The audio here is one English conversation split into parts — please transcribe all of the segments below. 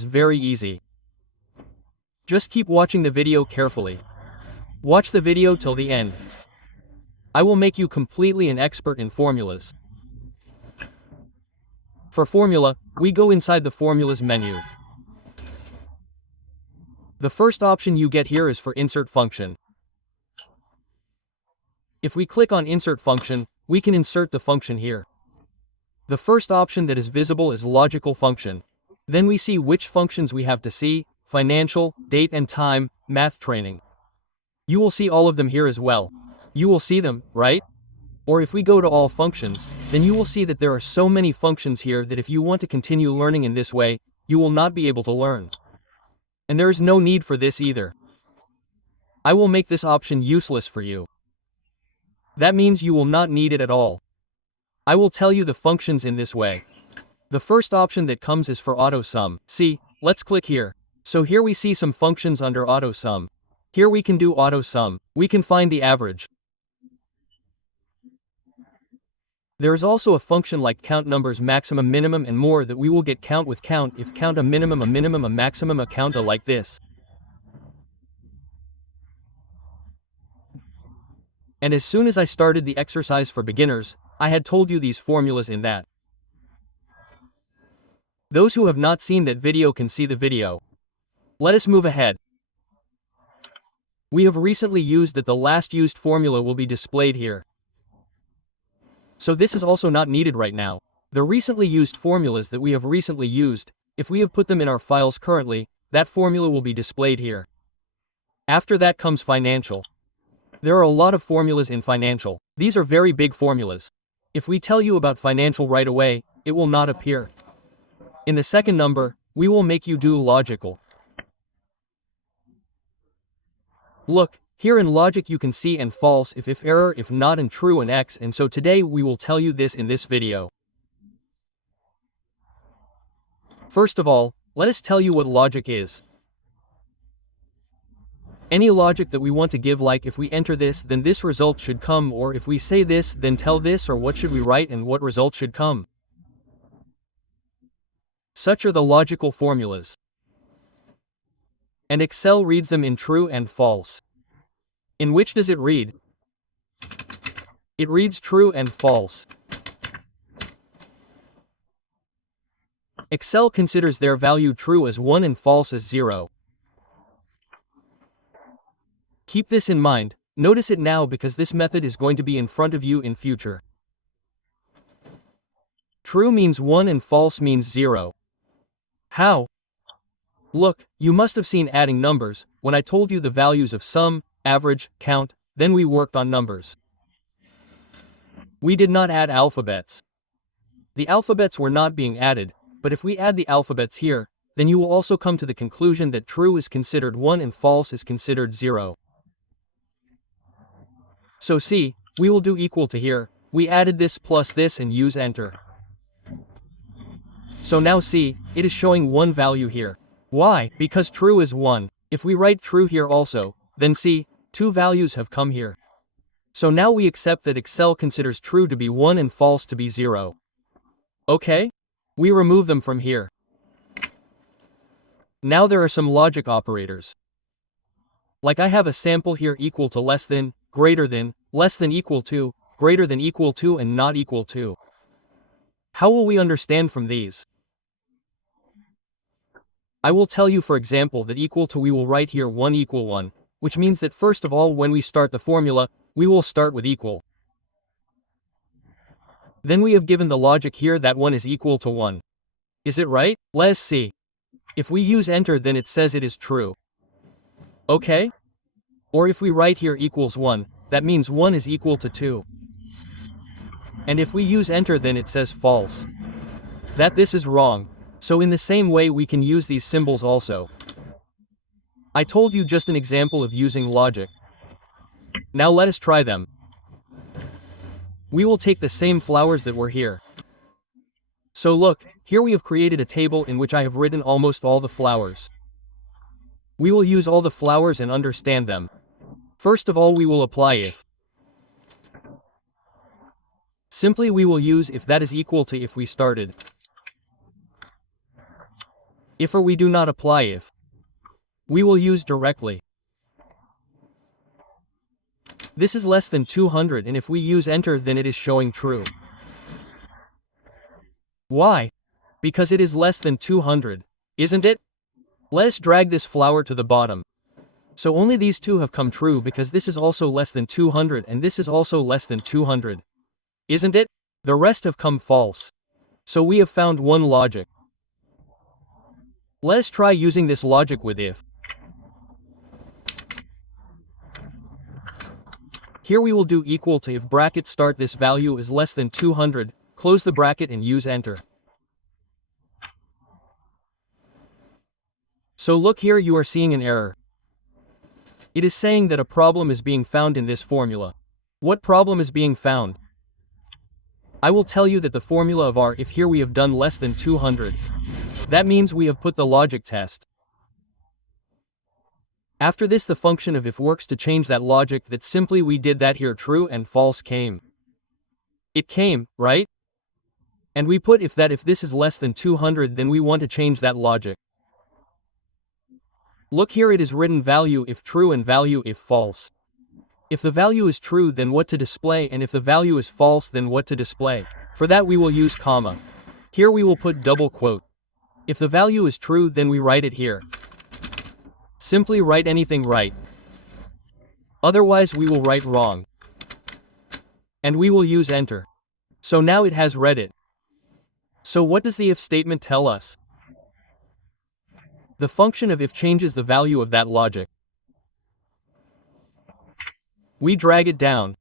It's very easy. Just keep watching the video carefully. Watch the video till the end. I will make you completely an expert in formulas. For formula, we go inside the formulas menu. The first option you get here is for insert function. If we click on insert function, we can insert the function here. The first option that is visible is logical function. Then we see which functions we have to see: financial, date and time, math training. You will see all of them here as well. You will see them, right? Or if we go to all functions, then you will see that there are so many functions here that if you want to continue learning in this way, you will not be able to learn. And there is no need for this either. I will make this option useless for you. That means you will not need it at all. I will tell you the functions in this way. The first option that comes is for auto sum. See, let's click here. So here we see some functions under auto sum. Here we can do auto sum. We can find the average. There is also a function like count numbers maximum, minimum and more that we will get count with count if count a minimum, a maximum, a count a like this. And as soon as I started the exercise for beginners, I had told you these formulas in that. Those who have not seen that video can see the video. Let us move ahead. We have recently used that the last used formula will be displayed here. So this is also not needed right now. The recently used formulas that we have recently used, if we have put them in our files currently, that formula will be displayed here. After that comes financial. There are a lot of formulas in financial. These are very big formulas. If we tell you about financial right away, it will not appear. In the second number, we will make you do logical. Look, here in logic you can see and false if error, if not and true and X, and so today we will tell you this in this video. First of all, let us tell you what logic is. Any logic that we want to give, like if we enter this then this result should come, or if we say this then tell this, or what should we write and what result should come. Such are the logical formulas. And Excel reads them in true and false. In which does it read? It reads true and false. Excel considers their value true as 1 and false as 0. Keep this in mind, notice it now because this method is going to be in front of you in future. True means 1 and false means 0. How? Look, you must have seen adding numbers, when I told you the values of sum, average, count, then we worked on numbers. We did not add alphabets. The alphabets were not being added, but if we add the alphabets here, then you will also come to the conclusion that true is considered 1 and false is considered 0. So see, we will do equal to here, we added this plus this and use enter. So now see, it is showing one value here. Why? Because true is 1. If we write true here also, then see, 2 values have come here. So now we accept that Excel considers true to be 1 and false to be 0. Okay? We remove them from here. Now there are some logic operators. Like I have a sample here: equal to, less than, greater than, less than equal to, greater than equal to and not equal to. How will we understand from these? I will tell you, for example, that equal to we will write here 1 equal 1, which means that first of all when we start the formula, we will start with equal. Then we have given the logic here that 1 is equal to 1. Is it right? Let's see. If we use enter then it says it is true. Okay? Or if we write here equals 1, that means 1 is equal to 2. And if we use enter then it says false. That this is wrong. So in the same way we can use these symbols also. I told you just an example of using logic. Now let us try them. We will take the same flowers that were here. So look, here we have created a table in which I have written almost all the flowers. We will use all the flowers and understand them. First of all we will apply if. Simply we will use if that is equal to if we started. If or we do not apply if. We will use directly. This is less than 200, and if we use enter, then it is showing true. Why? Because it is less than 200, isn't it? Let's drag this flower to the bottom. So only these two have come true because this is also less than 200 and this is also less than 200. Isn't it? The rest have come false. So we have found one logic. Let's try using this logic with if. Here we will do equal to if bracket start this value is less than 200, close the bracket and use enter. So look here, you are seeing an error. It is saying that a problem is being found in this formula. What problem is being found? I will tell you that the formula of our if here we have done less than 200. That means we have put the logic test. After this the function of if works to change that logic that simply we did that here true and false came. It came, right? And we put if this is less than 200 then we want to change that logic. Look here, it is written value if true and value if false. If the value is true then what to display, and if the value is false then what to display. For that we will use comma. Here we will put double quote. If the value is true then we write it here. Simply write anything right. Otherwise we will write wrong. And we will use enter. So now it has read it. So what does the if statement tell us? The function of if changes the value of that logic. We drag it down.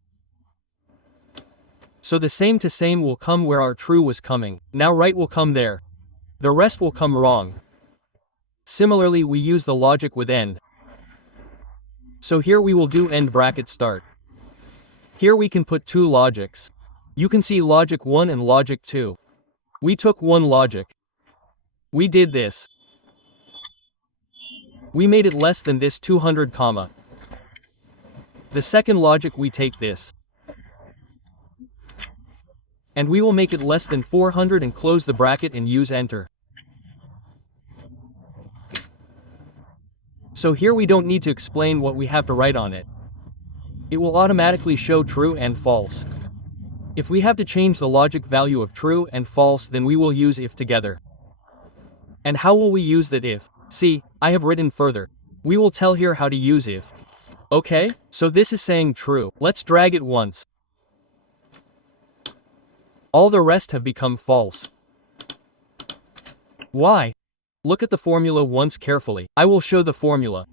So the same to same will come where our true was coming. Now right will come there. The rest will come wrong. Similarly we use the logic with end. So here we will do end bracket start. Here we can put two logics. You can see logic 1 and logic 2. We took one logic. We did this. We made it less than this 200 comma. The second logic we take this. And we will make it less than 400 and close the bracket and use enter. So here we don't need to explain what we have to write on it. It will automatically show true and false. If we have to change the logic value of true and false then we will use if together. And how will we use that if? See, I have written further. We will tell here how to use if. Okay, so this is saying true. Let's drag it once. All the rest have become false. Why? Look at the formula once carefully. I will show the formula.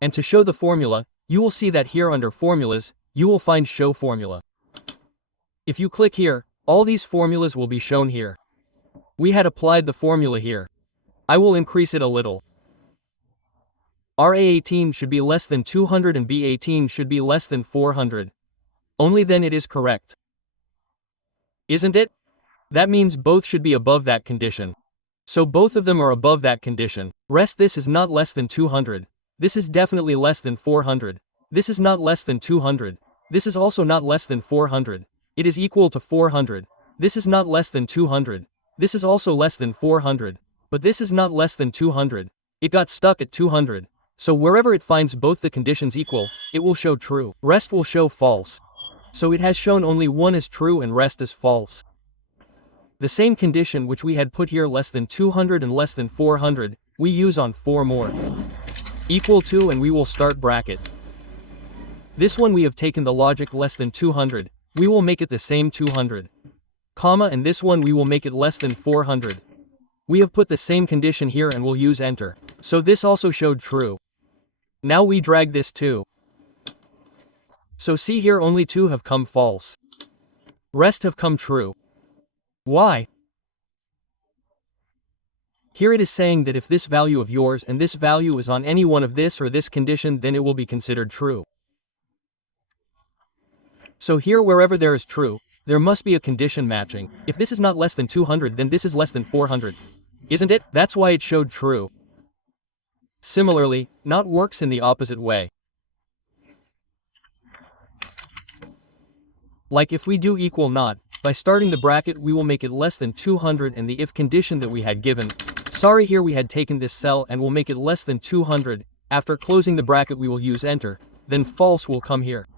And to show the formula, you will see that here under formulas, you will find show formula. If you click here, all these formulas will be shown here. We had applied the formula here. I will increase it a little. RA18 should be less than 200 and B18 should be less than 400. Only then it is correct. Isn't it? That means both should be above that condition. So both of them are above that condition. Rest this is not less than 200. This is definitely less than 400. This is not less than 200. This is also not less than 400. It is equal to 400. This is not less than 200. This is also less than 400. But this is not less than 200. It got stuck at 200. So wherever it finds both the conditions equal, it will show true. Rest will show false. So it has shown only one is true and rest is false. The same condition which we had put here less than 200 and less than 400, we use on 4 more. Equal to and we will start bracket. This one we have taken the logic less than 200, we will make it the same 200. Comma, and this one we will make it less than 400. We have put the same condition here and will use enter. So this also showed true. Now we drag this too. So see here only 2 have come false. Rest have come true. Why? Here it is saying that if this value of yours and this value is on any one of this or this condition then it will be considered true. So here wherever there is true, there must be a condition matching. If this is not less than 200 then this is less than 400. Isn't it? That's why it showed true. Similarly, not works in the opposite way. Like if we do equal not, by starting the bracket we will make it less than 200 and the if condition that we had given, Sorry, here we had taken this cell and will make it less than 200, after closing the bracket we will use enter, then false will come here.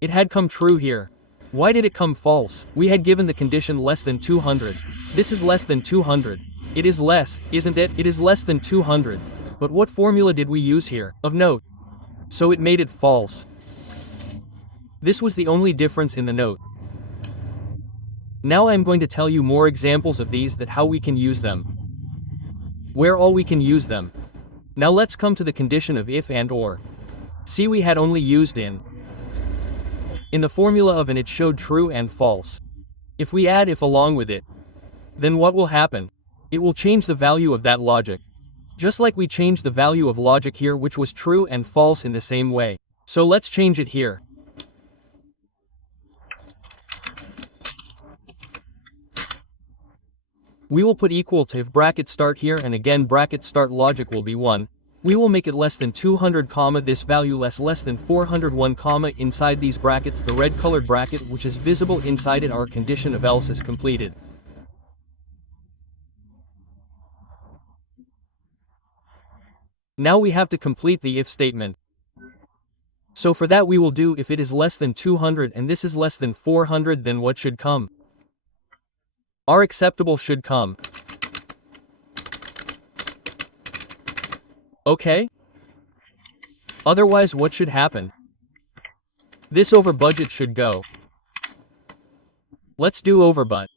It had come true here. Why did it come false? We had given the condition less than 200. This is less than 200. It is less, isn't it? It is less than 200. But what formula did we use here? Of note. So it made it false. This was the only difference in the note. Now I am going to tell you more examples of these, that how we can use them. Where all we can use them. Now let's come to the condition of if and or. See, we had only used in the formula of and it showed true and false. If we add if along with it, then what will happen? It will change the value of that logic. Just like we changed the value of logic here, which was true and false in the same way. So let's change it here. We will put equal to if bracket start here, and again bracket start logic will be 1. We will make it less than 200 comma this value less than 401 comma inside these brackets the red colored bracket which is visible inside it our condition of else is completed. Now we have to complete the if statement. So for that we will do if it is less than 200 and this is less than 400, then what should come? Our acceptable should come. Okay? Otherwise what should happen? This over budget should go. Let's do over but.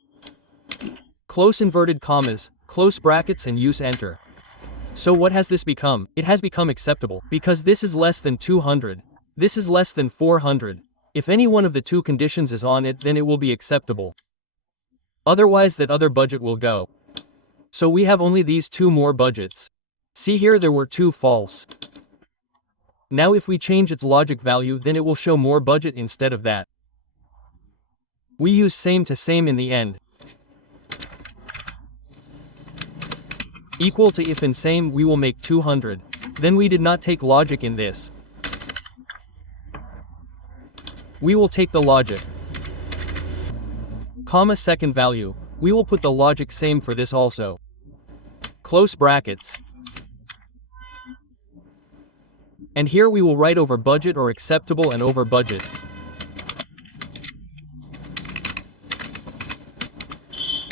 Close inverted commas, close brackets and use enter. So what has this become? It has become acceptable, because this is less than 200. This is less than 400. If any one of the two conditions is on it, then it will be acceptable. Otherwise that other budget will go. So we have only these two more budgets. See here, there were two false. Now if we change its logic value, then it will show more budget instead of that. We use same to same in the end. Equal to if in same we will make 200. Then we did not take logic in this. We will take the logic. Comma second value. We will put the logic same for this also. Close brackets. And here we will write over budget or acceptable and over budget.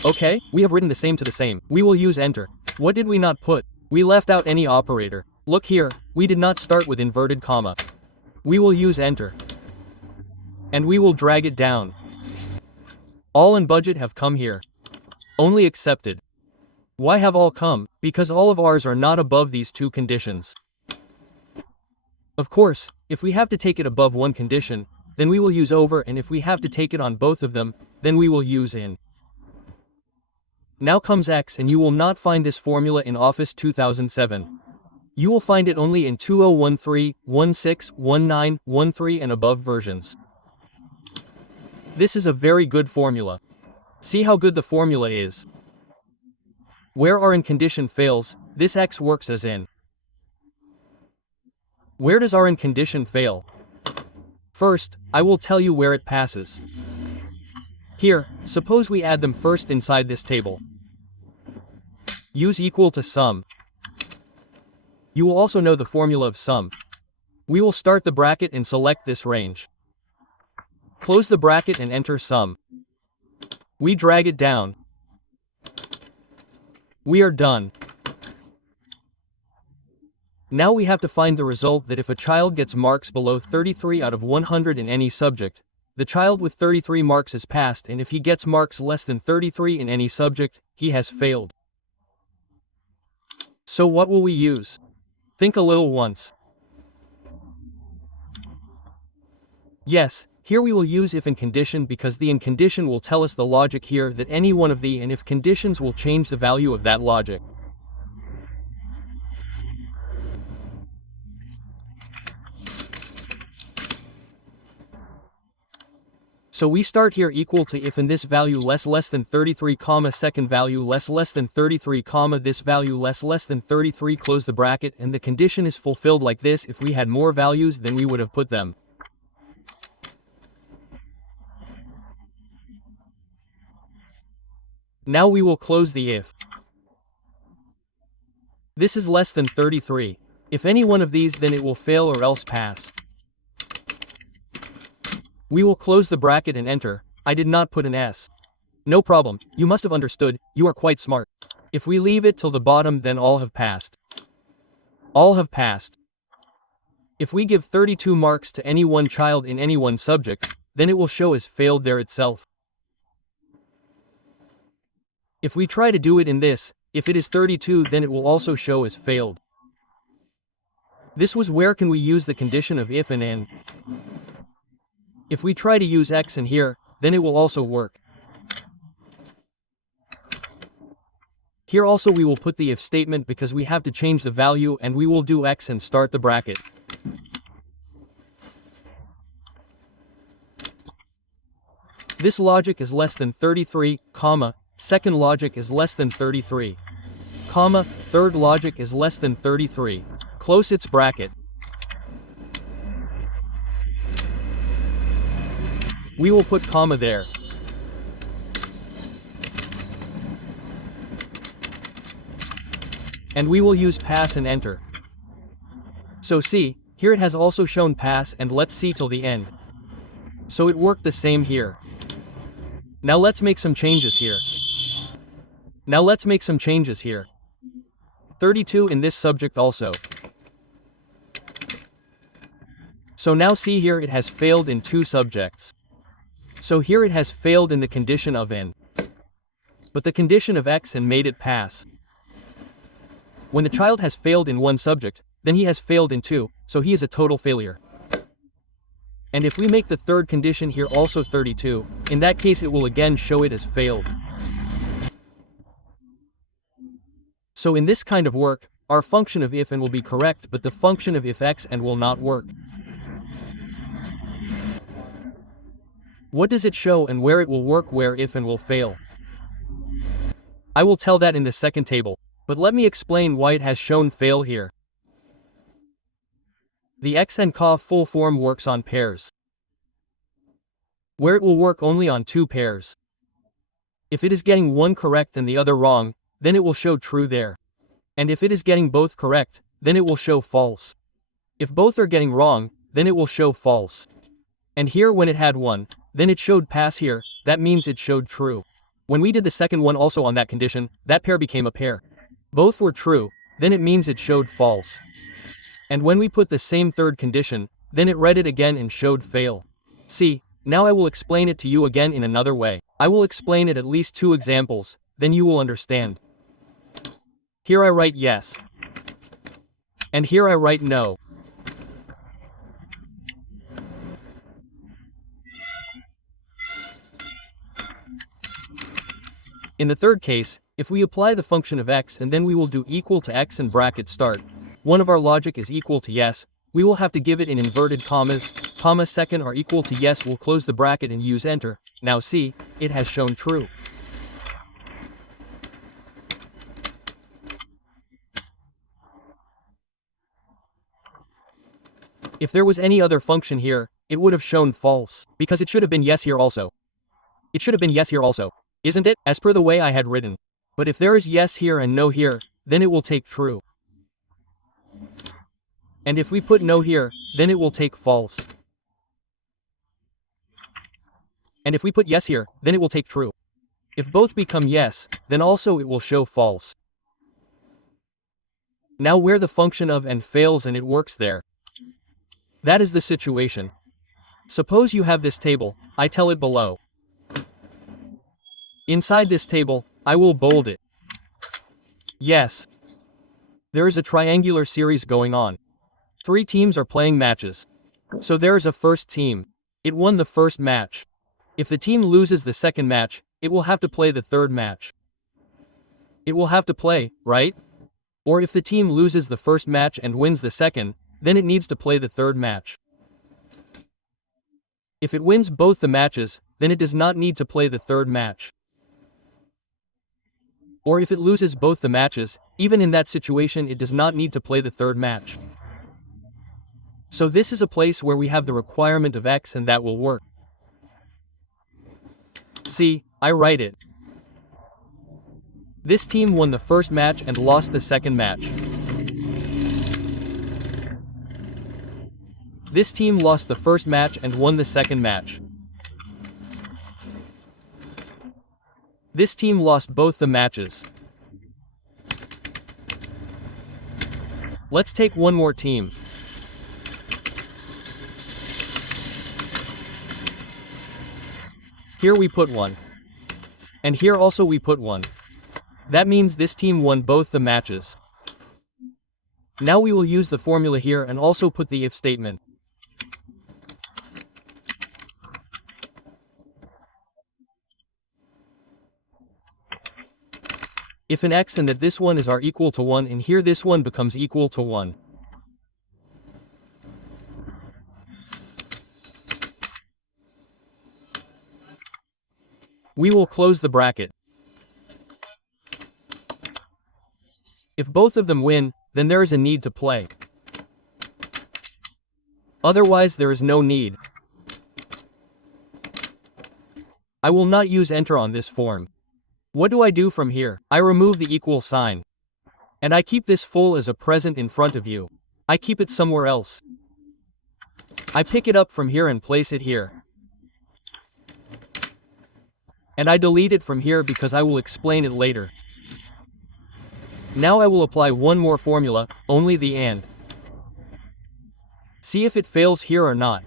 Okay, we have written the same to the same. We will use enter. What did we not put? We left out any operator. Look here, we did not start with inverted comma. We will use enter. And we will drag it down. All and budget have come here. Only accepted. Why have all come? Because all of ours are not above these two conditions. Of course, if we have to take it above one condition, then we will use over, and if we have to take it on both of them, then we will use in. Now comes X, and you will not find this formula in Office 2007. You will find it only in 2013, 16, 19, 13 and above versions. This is a very good formula. See how good the formula is. Where our in condition fails, this X works as in. Where does our in condition fail? First, I will tell you where it passes. Here, suppose we add them first inside this table. Use equal to sum. You will also know the formula of sum. We will start the bracket and select this range. Close the bracket and enter sum. We drag it down. We are done. Now we have to find the result that if a child gets marks below 33 out of 100 in any subject, the child with 33 marks is passed, and if he gets marks less than 33 in any subject, he has failed. So what will we use? Think a little once. Yes, here we will use if in condition, because the in condition will tell us the logic here that any one of the and if conditions will change the value of that logic. So we start here equal to if in this value less than 33 comma second value less than 33 comma this value less than 33 close the bracket, and the condition is fulfilled like this. If we had more values, then we would have put them. Now we will close the if. This is less than 33. If any one of these, then it will fail or else pass. We will close the bracket and enter. I did not put an S. No problem, you must have understood, you are quite smart. If we leave it till the bottom, then all have passed. All have passed. If we give 32 marks to any one child in any one subject, then it will show as failed there itself. If we try to do it in this, if it is 32, then it will also show as failed. This was where can we use the condition of if and and. If we try to use X in here, then it will also work. Here also we will put the if statement because we have to change the value, and we will do X and start the bracket. This logic is less than 33, comma, second logic is less than 33, comma, third logic is less than 33. Close its bracket. We will put comma there. And we will use pass and enter. So see, here it has also shown pass, and let's see till the end. So it worked the same here. Now let's make some changes here. 32 in this subject also. So now see here it has failed in two subjects. So here it has failed in the condition of n. But the condition of X and made it pass. When the child has failed in one subject, then he has failed in two, so he is a total failure. And if we make the third condition here also 32, in that case it will again show it as failed. So in this kind of work, our function of if and will be correct, but the function of if X and will not work. What does it show and where it will work, where if and will fail? I will tell that in the second table, but let me explain why it has shown fail here. The X and Ka full form works on pairs, where it will work only on two pairs. If it is getting one correct and the other wrong, then it will show true there. And if it is getting both correct, then it will show false. If both are getting wrong, then it will show false. And here when it had one, then it showed pass here, that means it showed true. When we did the second one also on that condition, that pair became a pair. Both were true, then it means it showed false. And when we put the same third condition, then it read it again and showed fail. See, now I will explain it to you again in another way. I will explain it at least two examples, then you will understand. Here I write yes. And here I write no. In the third case, if we apply the function of X and then we will do equal to X and bracket start, one of our logic is equal to yes, we will have to give it in inverted commas, comma second are equal to yes, we'll close the bracket and use enter. Now see, it has shown true. If there was any other function here, it would have shown false, because it should have been yes here also. It should have been yes here also, isn't it, as per the way I had written? But if there is yes here and no here, then it will take true. And if we put no here, then it will take false. And if we put yes here, then it will take true. If both become yes, then also it will show false. Now where the function of and fails and it works there. That is the situation. Suppose you have this table, I tell it below. Inside this table, I will bold it. Yes. There is a triangular series going on. 3 teams are playing matches. So there is a first team. It won the first match. If the team loses the second match, it will have to play the third match. It will have to play, right? Or if the team loses the first match and wins the second, then it needs to play the third match. If it wins both the matches, then it does not need to play the third match. Or if it loses both the matches, even in that situation it does not need to play the third match. So this is a place where we have the requirement of X and that will work. See, I write it. This team won the first match and lost the second match. This team lost the first match and won the second match. This team lost both the matches. Let's take one more team. Here we put one. And here also we put one. That means this team won both the matches. Now we will use the formula here and also put the if statement. If an x and that this one is are equal to 1 and here this one becomes equal to 1. We will close the bracket. If both of them win, then there is a need to play. Otherwise there is no need. I will not use enter on this form. What do I do from here? I remove the equal sign. And I keep this full as a present in front of you. I keep it somewhere else. I pick it up from here and place it here. And I delete it from here because I will explain it later. Now I will apply one more formula, only the AND. See if it fails here or not.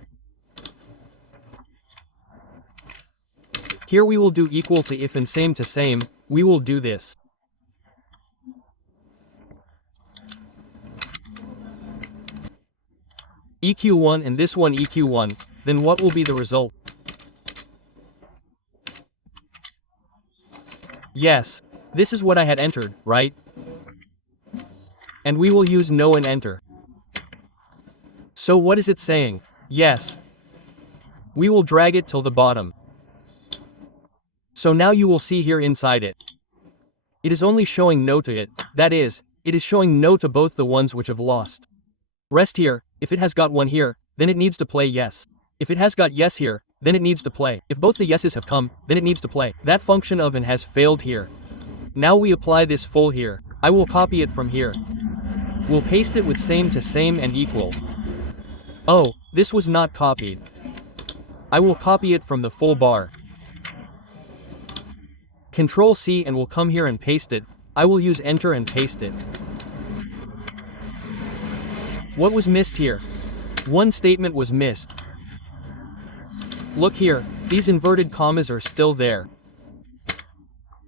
Here we will do equal to if and same to same, we will do this. EQ1 and this one EQ1, then what will be the result? Yes, this is what I had entered, right? And we will use no and enter. So what is it saying? Yes. We will drag it till the bottom. So now you will see here inside it. It is only showing no to it, that is, it is showing no to both the ones which have lost. Rest here, if it has got 1 here, then it needs to play yes. If it has got yes here, then it needs to play. If both the yeses have come, then it needs to play. That function of and has failed here. Now we apply this full here. I will copy it from here. We'll paste it with same to same and equal. Oh, this was not copied. I will copy it from the full bar. Control C and will come here and paste it. I will use enter and paste it. What was missed here? One statement was missed. Look here, these inverted commas are still there.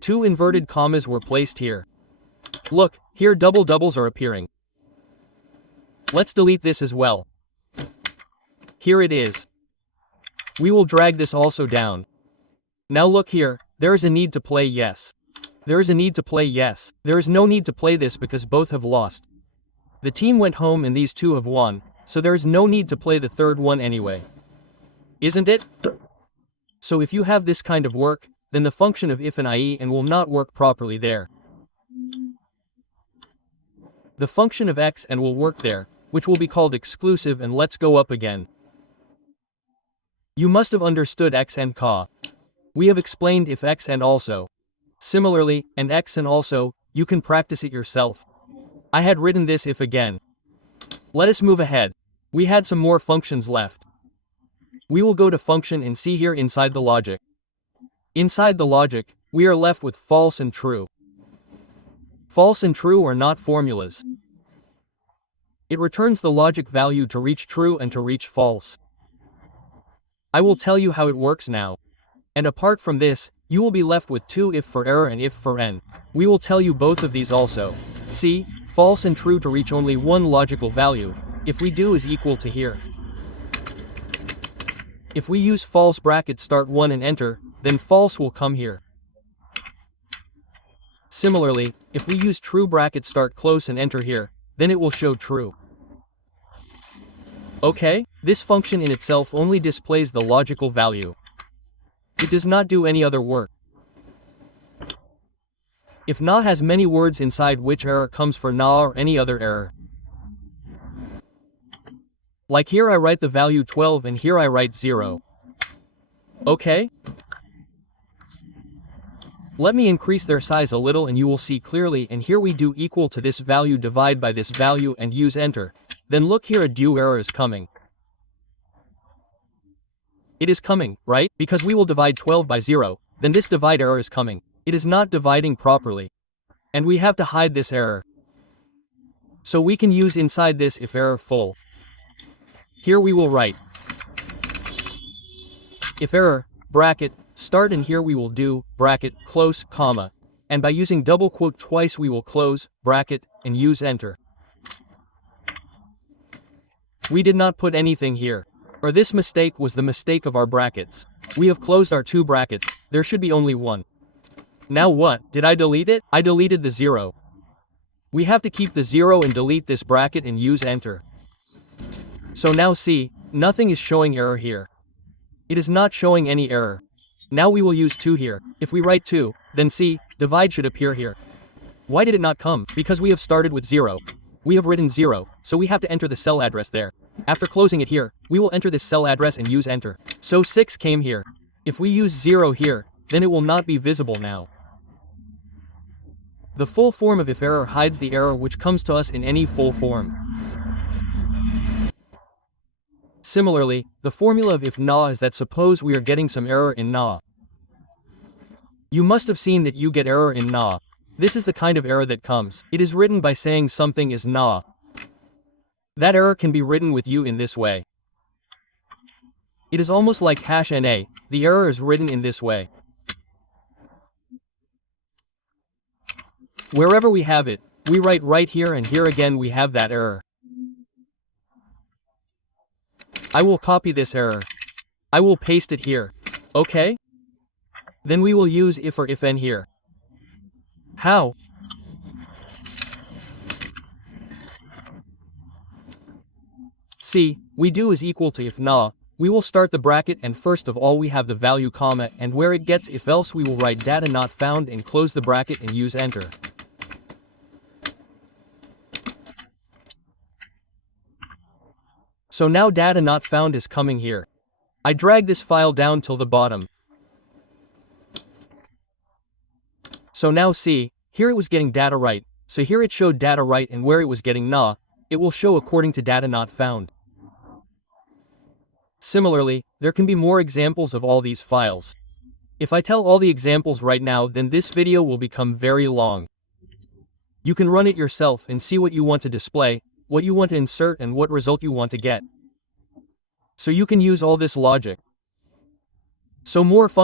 2 inverted commas were placed here. Look, here double doubles are appearing. Let's delete this as well. Here it is. We will drag this also down. Now look here, there is a need to play yes. There is a need to play yes. There is no need to play this because both have lost. The team went home and these 2 have won, so there is no need to play the third one anyway. Isn't it? So if you have this kind of work, then the function of if and IE and will not work properly there. The function of x and will work there, which will be called exclusive, and let's go up again. You must have understood x and ca. We have explained if x and also. Similarly, and x and also, you can practice it yourself. I had written this if again. Let us move ahead. We had some more functions left. We will go to function and see here inside the logic. Inside the logic, we are left with false and true. False and true are not formulas. It returns the logic value to reach true and to reach false. I will tell you how it works now. And apart from this, you will be left with 2 if for error and if for n. We will tell you both of these also. See, false and true to reach only one logical value, if we do is equal to here. If we use false bracket start 1 and enter, then false will come here. Similarly, if we use true bracket start close and enter here, then it will show true. Okay, this function in itself only displays the logical value. It does not do any other work. If na has many words inside which error comes for na or any other error. Like here I write the value 12 and here I write 0. Okay? Let me increase their size a little and you will see clearly, and here we do equal to this value divide by this value and use enter. Then look here, a do error is coming. It is coming, right? Because we will divide 12 by 0, then this divide error is coming. It is not dividing properly. And we have to hide this error. So we can use inside this if error full. Here we will write if error, bracket, start, and here we will do, bracket, close, comma. And by using double quote twice we will close, bracket, and use enter. We did not put anything here. Or this mistake was the mistake of our brackets. We have closed our two brackets, there should be only one. Now what, did I delete it? I deleted the 0. We have to keep the 0 and delete this bracket and use enter. So now see, nothing is showing error here. It is not showing any error. Now we will use 2 here. If we write 2, then see, divide should appear here. Why did it not come? Because we have started with 0. We have written 0, so we have to enter the cell address there. After closing it here, we will enter this cell address and use enter. So 6 came here. If we use 0 here, then it will not be visible now. The full form of if error hides the error which comes to us in any full form. Similarly, the formula of if na is that suppose we are getting some error in na. You must have seen that you get error in na. This is the kind of error that comes. It is written by saying something is na. That error can be written with you in this way. It is almost like #na, the error is written in this way. Wherever we have it, we write right here, and here again we have that error. I will copy this error. I will paste it here. Okay? Then we will use if or if n here. How? See, we do is equal to if na. We will start the bracket and first of all we have the value comma, and where it gets if else we will write data not found and close the bracket and use enter. So now data not found is coming here. I drag this file down till the bottom. So now see, here it was getting data right, so here it showed data right, and where it was getting na, it will show according to data not found. Similarly, there can be more examples of all these files. If I tell all the examples right now, then this video will become very long. You can run it yourself and see what you want to display, what you want to insert, and what result you want to get. So you can use all this logic. So more